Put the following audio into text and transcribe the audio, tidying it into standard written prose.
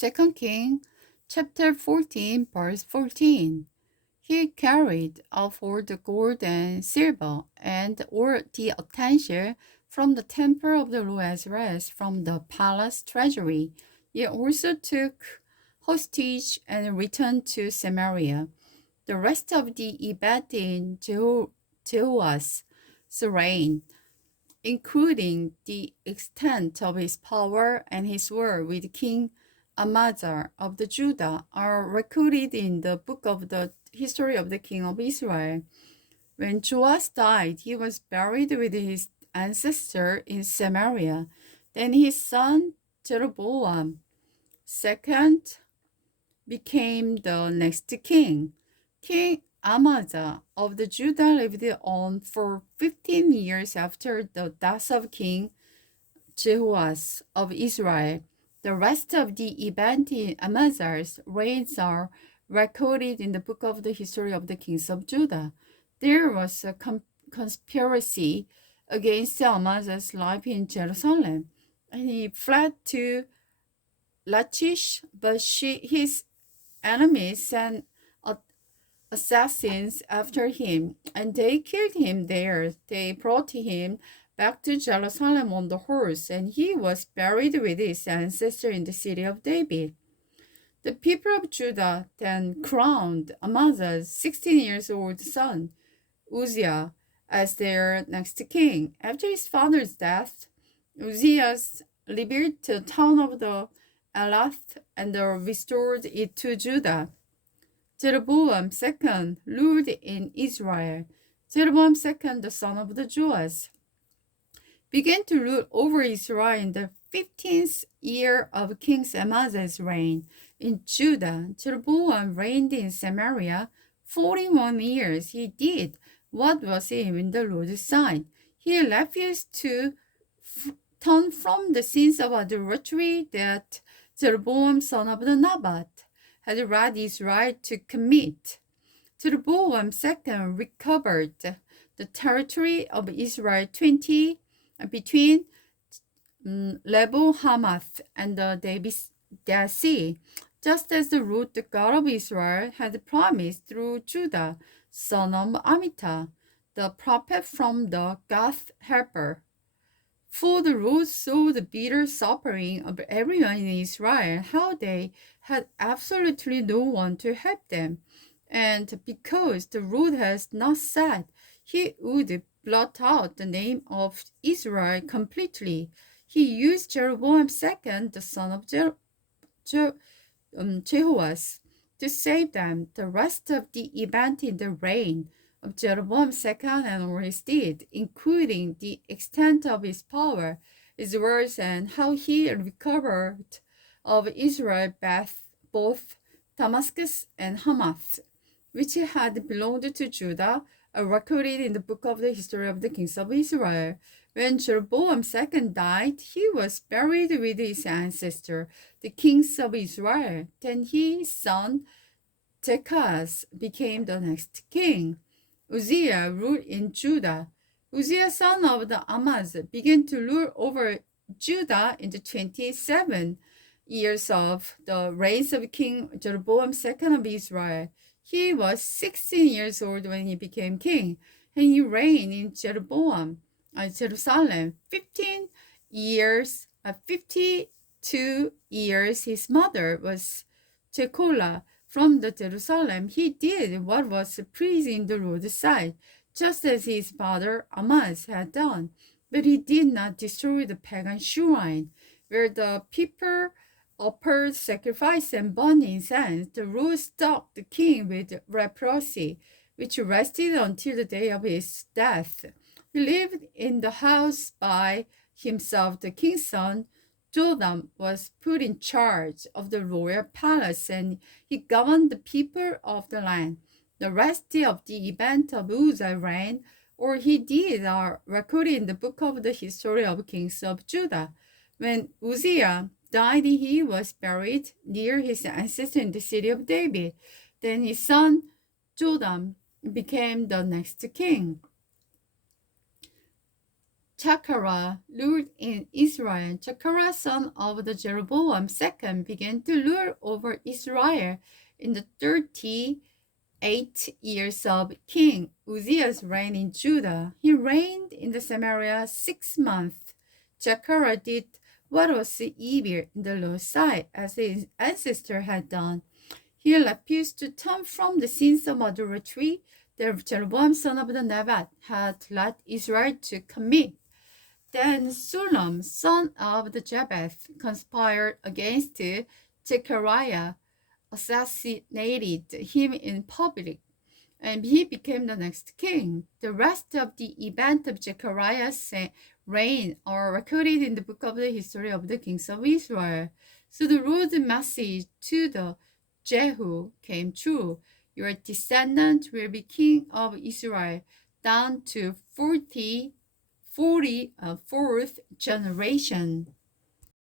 2 King chapter 14 verse 14. He carried for the gold and silver and all the attention from the temple of the Lord as well as from the palace treasury. He also took hostage and returned to Samaria. The rest of the event in Jehu's reign, including the extent of his power and his war with King Amaziah of the Judah, are recorded in the book of the history of the king of Israel. When Joash died, he was buried with his ancestor in Samaria. Then his son Jeroboam II became the next king. King Amaziah of the Judah lived on for 15 years after the death of King Jehu of Israel. The rest of the events in Amaziah's reigns are recorded in the book of the history of the kings of Judah. There was a conspiracy against Amaziah's life in Jerusalem, and he fled to Lachish, but his enemies sent assassins after him, and they killed him there. They brought him back to Jerusalem on the horse, and he was buried with his ancestor in the city of David. The people of Judah then crowned Amaziah's 16 years old son, Uzziah, as their next king. After his father's death, Uzziah rebuilt the town of the Elath and restored it to Judah. Jeroboam II ruled in Israel. Jeroboam II, the son of the Joash, began to rule over Israel in the 15th year of King Amaziah's reign. In Judah, Jeroboam reigned in Samaria 41 years. He did what was evil in the Lord's sight. He refused to turn from the sins of adultery that Jeroboam, son of the Nabat, had led Israel to commit. Jeroboam II recovered the territory of Israel between Lebo Hamath and the Dead Sea, just as the Lord, the God of Israel, had promised through Judah, son of Amittai, the prophet from the Gath Helper. For the Lord saw the bitter suffering of everyone in Israel, how they had absolutely no one to help them. And because the Lord has not said he would blot out the name of Israel completely, he used Jeroboam II, the son of Jehoash, to save them. The rest of the event in the reign of Jeroboam II and all his deeds, including the extent of his power, his words, and how he recovered of Israel both Damascus and Hamath, which had belonged to Judah, are recorded in the book of the history of the kings of Israel. When Jeroboam II died, he was buried with his ancestor, the kings of Israel. Then his son Jehu became the next king. Uzziah ruled in Judah. Uzziah, son of the Amaziah, began to rule over Judah in the 27 years of the reign of King Jeroboam II of Israel. He was 16 years old when he became king, and he reigned in Jerusalem 52 years. His mother was Jecholah from the Jerusalem. He did what was pleasing the Lord's sight, just as his father Amaziah had done. But he did not destroy the pagan shrine, where the people offered sacrifice and burned incense. The Lord struck the king with leprosy, which lasted until the day of his death. He lived in the house by himself. The king's son Jotham was put in charge of the royal palace, and he governed the people of the land. The rest of the event of Uzziah's reign, or he did, are recorded in the book of the history of kings of Judah. When Uzziah died, he was buried near his ancestor in the city of David. Then his son Jotham became the next king. Zechariah ruled in Israel. Zechariah, son of the Jeroboam II, began to rule over Israel in the 38 years of King Uzziah's reign in Judah. He reigned in the Samaria 6 months. Zechariah did what was evil in the Lord's sight, as his ancestor had done. He refused to turn from the sins of adultery that Jeroboam, son of the Nebat, had led Israel to commit. Then Sulam, son of the Japheth, conspired against Zechariah, assassinated him in public, and he became the next king. The rest of the event of Zechariah's reign are recorded in the book of the history of the kings of Israel. So the Lord's message to the Jehu came true. Your descendant will be king of Israel down to 44th generation.